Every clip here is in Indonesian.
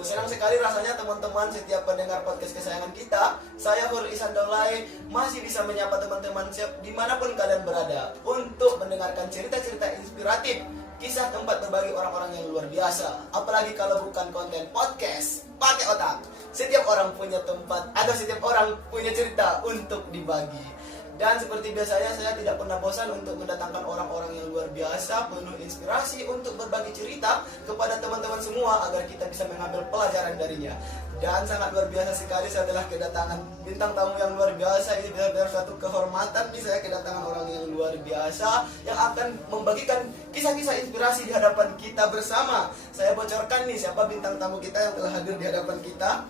senang sekali rasanya teman-teman setiap pendengar podcast kesayangan kita. Saya Hur Ihsan Daulay masih bisa menyapa teman-teman dimanapun kalian berada untuk mendengarkan cerita-cerita inspiratif, kisah tempat berbagi orang-orang yang luar biasa. Apalagi kalau bukan konten podcast pakai otak. Setiap orang punya tempat atau setiap orang punya cerita untuk dibagi. Dan seperti biasanya saya tidak pernah bosan untuk mendatangkan orang-orang yang luar biasa, penuh inspirasi untuk berbagi cerita kepada teman-teman semua agar kita bisa mengambil pelajaran darinya. Dan sangat luar biasa sekali saya telah kedatangan bintang tamu yang luar biasa. Ini benar-benar suatu kehormatan nih saya kedatangan orang yang luar biasa yang akan membagikan kisah-kisah inspirasi di hadapan kita bersama. Saya bocorkan nih siapa bintang tamu kita yang telah hadir di hadapan kita.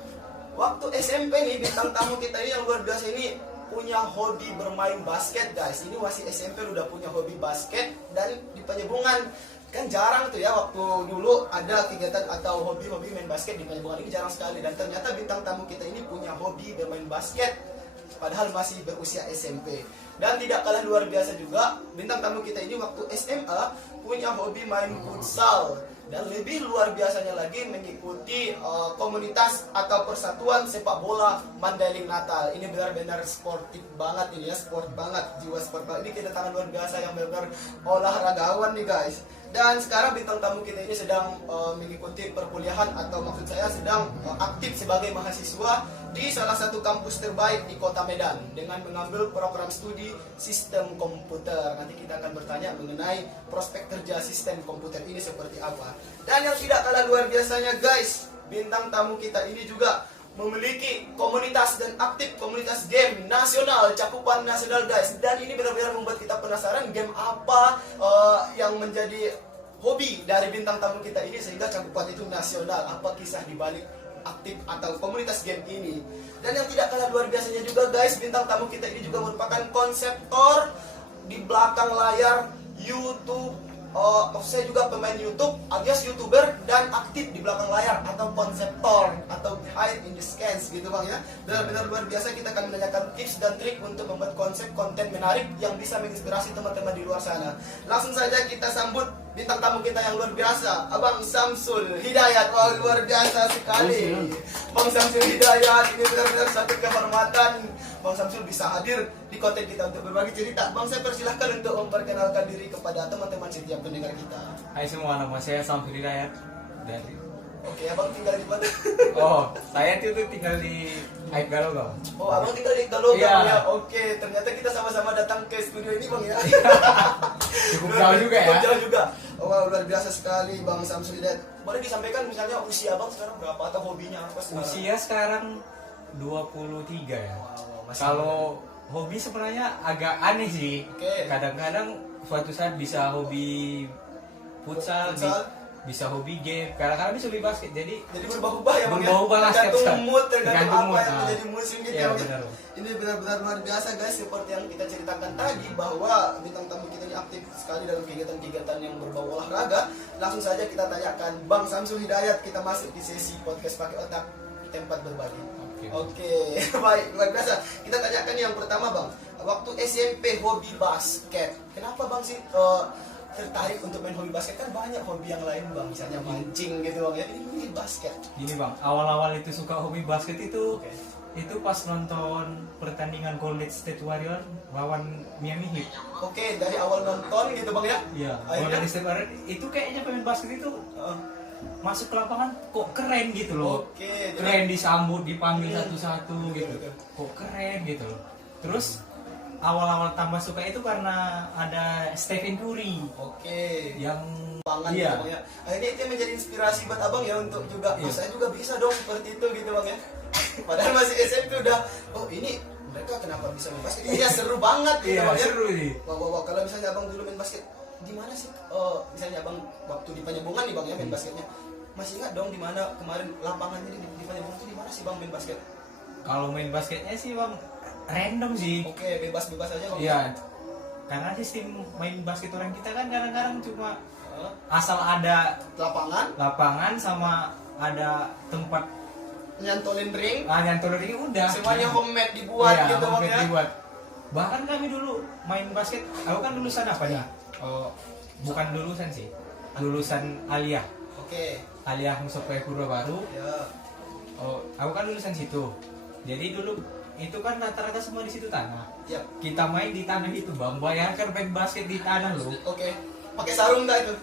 Waktu SMP nih bintang tamu kita ini yang luar biasa ini punya hobi bermain basket, guys. Ini masih SMP udah punya hobi basket. Dan di Penyebungan kan jarang tuh ya, waktu dulu ada kegiatan atau hobi-hobi main basket di Penyebungan ini jarang sekali. Dan ternyata bintang tamu kita ini punya hobi bermain basket padahal masih berusia SMP. Dan tidak kalah luar biasa juga bintang tamu kita ini waktu SMA punya hobi main futsal. Dan lebih luar biasanya lagi mengikuti komunitas atau persatuan sepak bola Mandailing Natal. Ini benar-benar sportif banget ini ya, sport banget, jiwa sport banget. Ini kedatangan luar biasa yang benar-benar olahragawan nih guys. Dan sekarang bintang tamu kita ini sedang mengikuti perkuliahan atau maksud saya sedang aktif sebagai mahasiswa di salah satu kampus terbaik di Kota Medan dengan mengambil program studi sistem komputer. Nanti kita akan bertanya mengenai prospek kerja sistem komputer ini seperti apa. Dan yang tidak kalah luar biasanya guys, bintang tamu kita ini juga memiliki komunitas dan aktif komunitas game nasional, cakupan nasional guys. Dan ini benar-benar membuat kita penasaran game apa yang menjadi hobi dari bintang tamu kita ini sehingga cakupan itu nasional. Apa kisah dibalik aktif atau komunitas game ini. Dan yang tidak kalah luar biasanya juga guys, bintang tamu kita ini juga merupakan konseptor di belakang layar YouTube. Maksud saya juga pemain YouTube alias YouTuber dan aktif di belakang layar atau konseptor atau behind in the scenes gitu bang ya. Benar-benar luar biasa. Kita akan menanyakan tips dan trik untuk membuat konsep konten menarik yang bisa menginspirasi teman-teman di luar sana. Langsung saja kita sambut bintang tamu kita yang luar biasa, Abang Samsul Hidayat. Oh luar biasa sekali Bang Samsul Hidayat, ini benar-benar satu kehormatan Bang Samsul bisa hadir di konten kita untuk berbagi cerita. Bang, saya persilahkan untuk memperkenalkan diri kepada teman-teman setiap pendengar kita. Hai semua, nama saya Samsul Hidayat dari... Oke, abang tinggal di mana? Oh, saya tuh tinggal di Aib Galogam. Oh, abang tinggal di Galogam Iya. ya? Oke, ternyata kita sama-sama datang ke studio ini bang ya. Cukup jauh juga ya? Cukup jauh juga. Oh, wow, luar biasa sekali Bang Samsul Hidayat. Boleh disampaikan misalnya usia abang sekarang berapa atau hobinya apa sekarang? Usia sekarang 23 ya. Wow, masih Kalau hobi sebenarnya agak aneh sih. Oke. Kadang-kadang suatu saat bisa hobi futsal, bisa hobi game, kadang-kadang bisa hobi basket. Jadi berubah-ubah ya bang ya? berubah-ubah lah setiap tergantung saat. mood, tergantung Tergantung apa mood, yang nah. menjadi musim gitu Iya, ya bang. benar. Ini benar-benar luar biasa guys, seperti yang kita ceritakan tadi bahwa bintang tamu kita ini aktif sekali dalam kegiatan-kegiatan yang berbau olahraga. Langsung saja kita tanyakan Bang Samsul Hidayat, kita masuk di sesi podcast pakai otak, tempat berbagi. Oke, baik, luar biasa. Kita tanyakan yang pertama bang, waktu SMP hobi basket, kenapa bang sih tertarik untuk main hobi basket? Kan banyak hobi yang lain bang, misalnya mancing gitu bang ya, ini hobi basket. Gini bang, awal-awal itu suka hobi basket itu Oke. itu pas nonton pertandingan Golden State Warrior lawan Miami Heat. Oke, dari awal nonton gitu bang ya? Iya, Akhirnya? Golden State Warrior itu kayaknya pemain basket itu masuk ke lapangan kok keren gitu loh. Oke, Keren, disambut, dipanggil Hmm. satu-satu gitu. Betul. Kok keren gitu loh. Terus awal-awal tambah suka itu karena ada Stephen Curry Oke. yang Pangan iya. gitu bang ya. Akhirnya itu yang menjadi inspirasi buat abang ya untuk juga, Iya. saya juga bisa dong seperti itu gitu bang ya. Padahal masih SMP udah, oh ini mereka kenapa bisa main basket? Iya seru banget gitu Iya, bang ya. seru sih. Wah, kalau misalnya abang dulu main basket, di mana sih? Misalnya abang waktu di Penyebungan nih bang ya main basketnya, masih ingat dong di mana kemarin lapangannya di Penyebungan itu di mana sih bang main basket? Kalau main basketnya sih bang random sih. Oke, bebas-bebas aja bang. Iya. Karena sistem main basket orang kita kan kadang-kadang cuma Eh, asal ada lapangan, sama ada tempat nyantolin ring, yang toleransi udah. semuanya homemade dibuat Iya, gitu bang homemade ya. dibuat. Bahkan kami dulu main basket, aku kan lulusan apa nih? Oh, bukan lulusan sih, lulusan aliyah. Oke. Aliyah Musope Purwabaru. Ya. Oh, aku kan lulusan situ. Jadi dulu itu kan rata-rata semua di situ tanah. Ya. Kita main di tanah itu, Bang. Bayangkan main basket di tanah loh. Oke. Pakai sarung nggak itu?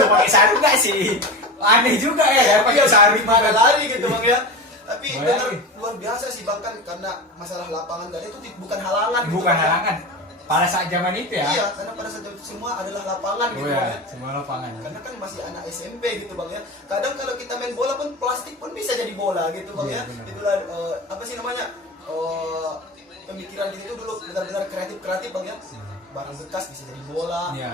Pakai sarung nggak sih? Aneh juga ya, pakai sarung Mana lari gitu Bang ya. Tapi benar Bayangin. luar biasa sih Bang, kan karena masalah lapangan tadi itu bukan halangan gitu, Bukan Bang. halangan. Pada saat zaman itu ya. Iya, karena pada saat itu semua adalah lapangan Oh gitu Bang ya, ya. semua lapangan. Karena kan masih anak SMP gitu Bang ya. Kadang kalau kita main bola pun plastik pun bisa jadi bola gitu Bang Iya, ya. benar. Itulah apa sih namanya? Pemikiran kita itu dulu benar-benar kreatif Bang ya. Barang bekas bisa jadi bola. Iya.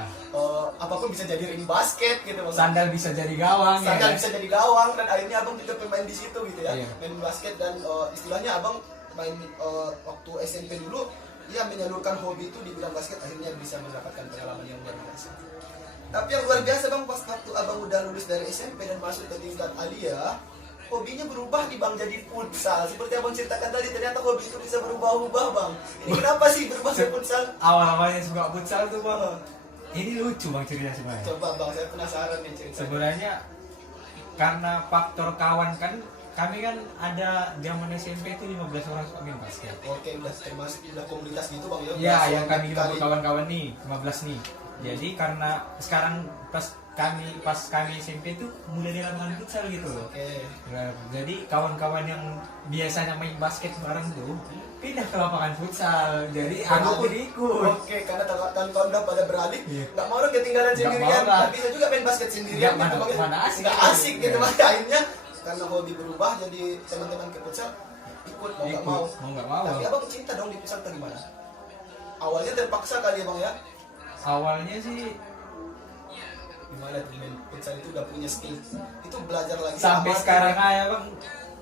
Apapun bisa jadi ring basket gitu Bang. Sandal bisa jadi gawang Sandal ya. bisa jadi gawang, dan akhirnya abang juga pemain di situ gitu ya. Iya. Main basket, dan istilahnya abang main waktu SMP dulu dia menyalurkan hobi itu di bidang basket, akhirnya bisa mendapatkan pengalaman yang luar biasa. Tapi yang luar biasa Bang, pas waktu abang udah lulus dari SMP dan masuk ke tingkat Aliyah, hobinya berubah nih Bang jadi futsal. Seperti abang ceritakan tadi, ternyata hobi itu bisa berubah-ubah Bang. Ini kenapa sih berubah ke futsal? Awal-awalnya suka futsal tuh Bang. Ini lucu Bang cerita sebenarnya. Coba Bang, saya penasaran nih cerita. Sebenarnya karena faktor kawan kan, kami kan ada zaman SMP itu 15 orang suka main basket. Oke, udah termasuk udah komunitas gitu Bang ya. Ya, Udah yang kami kali. kawan-kawan nih, 15 nih. Jadi karena sekarang pas kami SMP itu mulai di lapangan futsal gitu loh. Oke. Nah, jadi kawan-kawan yang biasanya main basket bareng tuh pindah ke lapangan futsal. Jadi aku pun ikut. Oke, karena kawan-kawan udah pada beralih, Iya. nggak mau dong ketinggalan Nggak sendirian. mau lah. Nggak bisa juga main basket sendirian. Nggak, Bang, ya. mana asik. Nggak asik gitu Iya. Bang. Akhirnya karena hobi berubah, jadi teman-teman ke futsal ikut mau nggak Ikut, mau. mau nggak mau. Tapi abang cinta dong di futsal tuh gimana? Awalnya terpaksa kali ya Bang ya. Awalnya sih Gimana tuh main futsal itu udah punya skill. Itu belajar lagi. sampai amatir. sekarang aja Bang.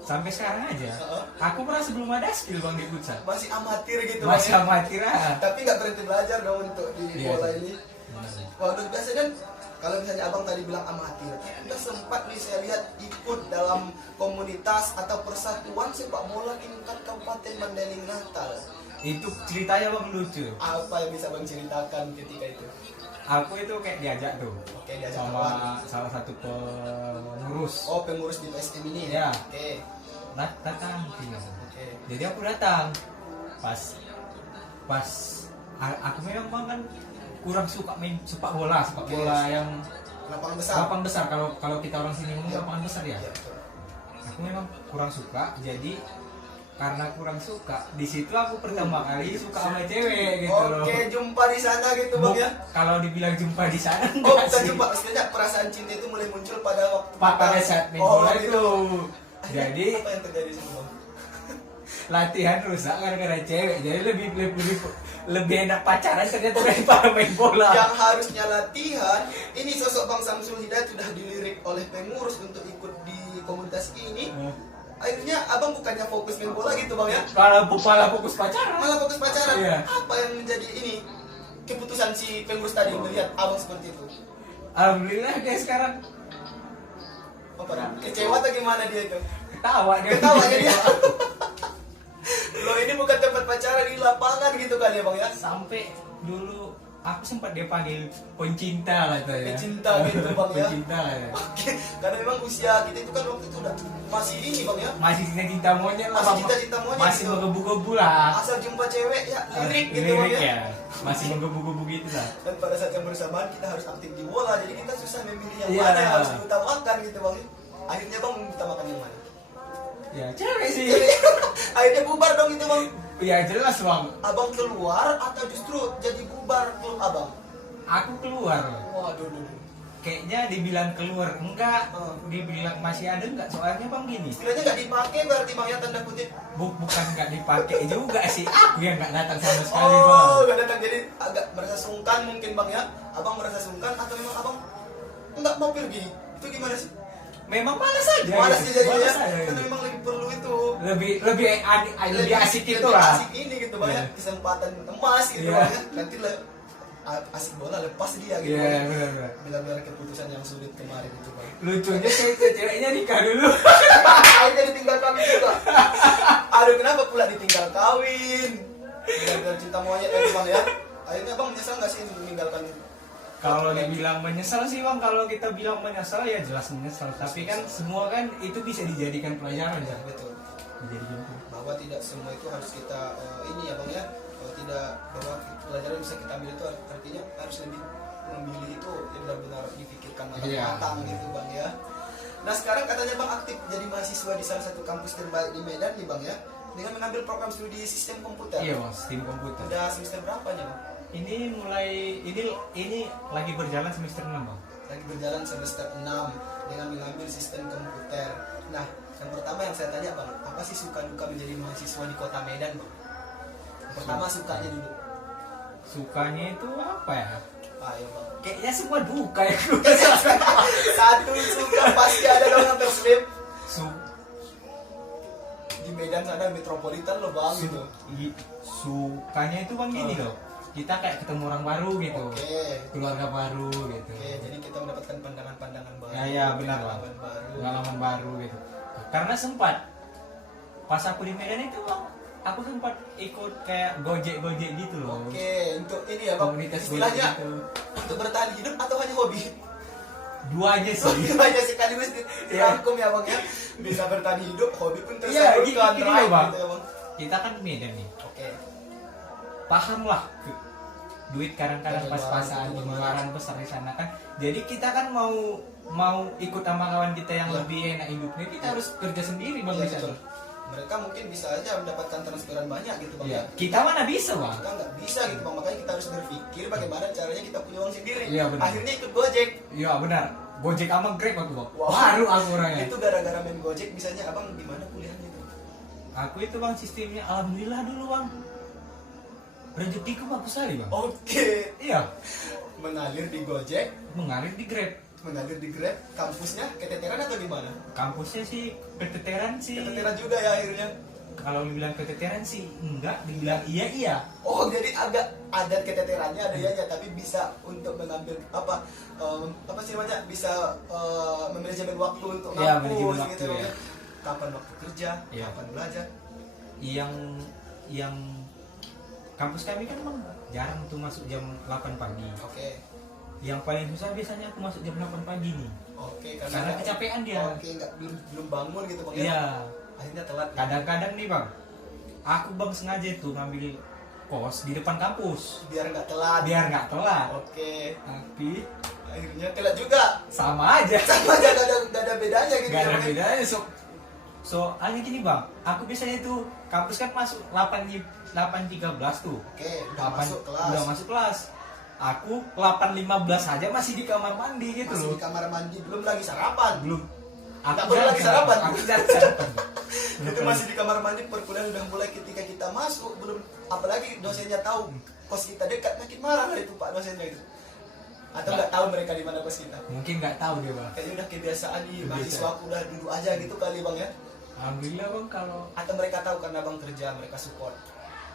Sampai sekarang aja. Heeh. Aku merasa belum ada skill Bang di futsal. Masih amatir gitu Masih Bang. Ya. amatir ah. Tapi nggak berhenti belajar dong untuk di Iya, bola iya. ini. Wah, udah biasa kan kalau misalnya abang tadi bilang amatir, udah sempat nih saya lihat ikut dalam komunitas atau persatuan sepak bola tingkat Kabupaten Mandailing Natal. Itu ceritanya Bang lucu. Apa yang bisa bang ceritakan ketika itu? Aku itu kayak diajak tuh Oke, diajak kawan. sama salah satu pengurus. Oh, pengurus di PSM ini. Iya. Oke. Datang tinggal. Oke. Jadi aku datang pas aku memang Bang kan kurang suka main sepak bola Oke. yang Lapangan besar. lapangan besar, kalau kita orang sini ngomong Iya. lapangan besar ya. Iya, betul. Aku memang kurang suka, jadi karena kurang suka di situ aku pertama kali suka sama cewek gitu loh. Oke, jumpa di sana gitu bang ya. Kalau dibilang jumpa di sana Oh, enggak kita sih. jumpa. Istilahnya perasaan cinta itu mulai muncul pada waktu Pada saat main bola gitu. itu. Akhirnya Jadi apa yang terjadi sama bang? latihan rusak gara-gara cewek. Jadi lebih enak pacaran ternyata daripada main bola. Yang harusnya latihan, ini sosok Bang Samsul Hidayat sudah dilirik oleh pengurus untuk ikut di komunitas ini. Akhirnya abang bukannya fokus main bola gitu bang ya, Malah fokus pacaran. malah fokus pacaran. Iya. Apa yang menjadi ini keputusan si pengurus tadi melihat abang seperti itu? Alhamdulillah guys sekarang Apa dah? Kecewa atau gimana dia itu? ketawa dia. Ketawanya dia. Loh, ini bukan tempat pacaran, di lapangan gitu kan ya bang ya? Sampai dulu aku sempat dia panggil pencinta lah itu ya. Pencinta gitu bang ya. Pencinta ya. Oke, karena memang usia kita itu kan waktu itu udah masih ini bang ya. Masih cinta monyet lah. Masih Bang. cinta-cinta monyet Masih gitu. menggebu-gebu lah. Asal jumpa cewek ya lirik gitu bang Lirik ya. ya. Masih menggebu-gebu gitu lah. Dan pada saat yang bersamaan kita harus aktif di bola, jadi kita susah memilih yang Iya. mana yang harus diutamakan gitu bang. Akhirnya bang mengutamakan yang mana? Ya cewek sih. Akhirnya bubar dong itu bang. Ya jelas bang. Abang keluar atau justru jadi bubar klub abang? Aku keluar. Waduh, duh. Kayaknya dibilang keluar enggak, Oh. dibilang masih ada enggak, soalnya bang gini. Istilahnya nggak dipakai berarti bang ya, tanda kutip. Bukan enggak dipakai juga sih, aku yang enggak datang sama sekali Oh, bang. nggak datang, jadi agak merasa sungkan mungkin bang ya. Abang merasa sungkan atau memang abang nggak mau pergi? Itu gimana sih? Memang malas aja. Malas gitu. sih jadinya, Malas aja karena gitu. memang lebih perlu itu. Lebih asik gitu lebih lah. asik ini gitu bang ya, Iya. kesempatan emas gitu Iya. bang ya. Nanti asik bola lepas dia gitu Iya, bang ya. benar-benar. Benar-benar keputusan yang sulit kemarin itu bang. Lucunya ceweknya nikah dulu. Akhirnya ditinggal kawin juga. Aduh, kenapa pula ditinggal kawin? Benar-benar cinta monyet itu bang ya. Akhirnya bang menyesal nggak sih meninggalkan Kalau dibilang menyesal sih bang, kalau kita bilang menyesal ya jelas menyesal. Tapi kan semua kan itu bisa dijadikan pelajaran Ya, ya. betul. Dijadikan Bahwa tidak semua itu harus kita ini ya bang ya. Tidak bahwa pelajaran yang bisa kita ambil itu artinya harus lebih memilih itu ya benar-benar dipikirkan matang-matang gitu bang ya. Nah sekarang katanya bang aktif jadi mahasiswa di salah satu kampus terbaik di Medan nih bang ya, dengan mengambil program studi sistem komputer. Iya bang, sistem komputer. Udah semester berapa nya bang? Ini mulai ini lagi berjalan semester 6 bang. Lagi berjalan semester 6 dengan mengambil sistem komputer. Nah yang pertama yang saya tanya bang, apa sih suka duka menjadi mahasiswa di kota Medan bang? Yang pertama sukanya dulu. Sukanya itu apa ya? Ayo bang. Kayaknya semua duka ya. Satu suka pasti ada dong yang terselip. Su- Di Medan sana metropolitan loh bang gitu. Sukanya itu bang gini loh. Kita kayak ketemu orang baru gitu. Oke. Keluarga baru gitu. Oke, jadi kita mendapatkan pandangan-pandangan baru. Ya benar bang. pengalaman baru. Pengalaman baru gitu. Karena sempat pas aku di Medan itu bang, aku sempat ikut kayak gojek gitu loh. Oke, untuk ini ya bang. Komunitas Istilahnya gojek gitu. untuk bertahan hidup atau hanya hobi? Duanya sih. Banyak sekaligus dirangkum ya bang ya. Bisa bertahan hidup, hobi pun tersalurkan. gini loh, right, Bang. gitu ya bang. Kita kan di Medan nih. Oke. Paham lah duit kadang-kadang pas-pasan Pengeluaran, pengeluaran besar di sana kan. Jadi kita kan mau ikut sama kawan kita yang Iya. lebih enak hidupnya, kita harus kerja sendiri bang Iya, di sana. betul. Mereka mungkin bisa aja mendapatkan transferan banyak gitu bang Iya. ya. Kita mana bisa bang? Kita nggak bisa gitu bang, makanya kita harus berpikir bagaimana caranya kita punya uang sendiri. Iya, benar. Akhirnya ikut Gojek. Iya benar. Gojek sama Grab aku bang. Wow. Baru aku orangnya. Itu gara-gara main Gojek, misalnya abang gimana kuliahnya itu? Aku itu bang sistemnya alhamdulillah dulu bang. Rezekiku bagus sekali bang. Oke, Iya. mengalir di Gojek, Mengalir di Grab. mengalir di Grab, kampusnya keteteran atau gimana? Kampusnya sih keteteran sih. Keteteran juga ya akhirnya. Kalau dibilang keteteran sih enggak, dibilang iya. Oh, jadi agak ada keteterannya, ada ya, tapi bisa untuk mengambil apa sih namanya? Bisa manajemen waktu untuk Iya, ngampus manajemen waktu, gitu ya. ya. Kapan waktu kerja, Iya. kapan belajar. Yang kampus kami kan bang jarang tuh masuk jam 8 pagi. Oke. Yang paling susah biasanya aku masuk jam 8 pagi nih. Oke, Karena kecapean dia. Oke, belum bangun gitu bang ya. Iya. Akhirnya telat. Kadang-kadang nih bang, aku bang sengaja tuh ngambil kos di depan kampus Biar nggak telat. biar nggak telat. Oke. Tapi Akhirnya telat juga. sama aja. Sama aja gak ada bedanya gitu. Gak ya, ada Bang. bedanya. Soalnya gini bang, aku biasanya tuh kampus kan masuk 8.13 tuh. Oke, udah 8 masuk kelas. Udah masuk kelas. Aku 8.15 aja masih di kamar mandi gitu Masih loh. di kamar mandi, belum lagi sarapan. Belum. Nggak perlu lagi sarapan. Aku jarang sarapan. Itu masih di kamar mandi, perkuliahan udah mulai ketika kita masuk, belum apalagi dosennya tahu kos kita dekat, makin marah lah itu pak dosennya itu. Atau nggak tahu mereka di mana kos kita. Mungkin nggak tahu dia bang. Kayaknya udah kebiasaan nih Kebiasaan. mahasiswa aku udah duduk aja gitu kali bang ya. Alhamdulillah bang kalau Atau mereka tahu karena bang kerja, mereka support.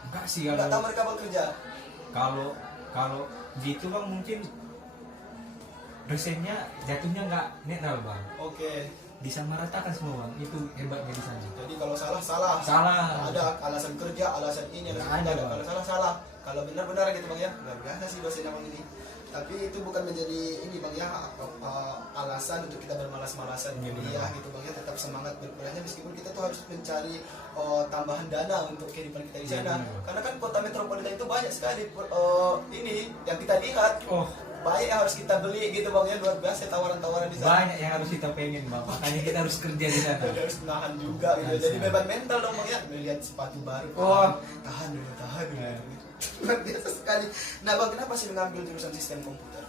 enggak sih Nggak tahu kalau mereka bang kerja. kalau gitu bang mungkin dosennya jatuhnya nggak netral bang. Oke. Disamaratakan semua bang. Itu hebatnya di sana. Jadi kalau salah salah. Salah. Nggak ada alasan kerja, alasan ini, alasan Nggak itu. ada, Bang. Kalau salah salah. Kalau benar-benar gitu bang ya. Luar biasa sih dosen abang ini. Tapi itu bukan menjadi ini bang ya alasan untuk kita bermalas-malasan Iya, kuliah benar. gitu bang ya, tetap semangat berkuliahnya meskipun kita tuh harus mencari tambahan dana untuk kehidupan kita di Iya, sana. benar. Karena kan kota metropolitan itu banyak sekali ini yang kita lihat. Oh Banyak yang harus kita beli gitu bang ya, luar biasa tawaran-tawaran di sana. banyak yang harus kita pengen bang. Makanya kita harus kerja di sana. Jadi harus menahan juga gitu. Harus Jadi menahan. beban mental dong bang ya. Melihat sepatu baru. Oh. Tahan dulu. Ya. Luar biasa sekali. Nah bang, kenapa sih mengambil jurusan sistem komputer?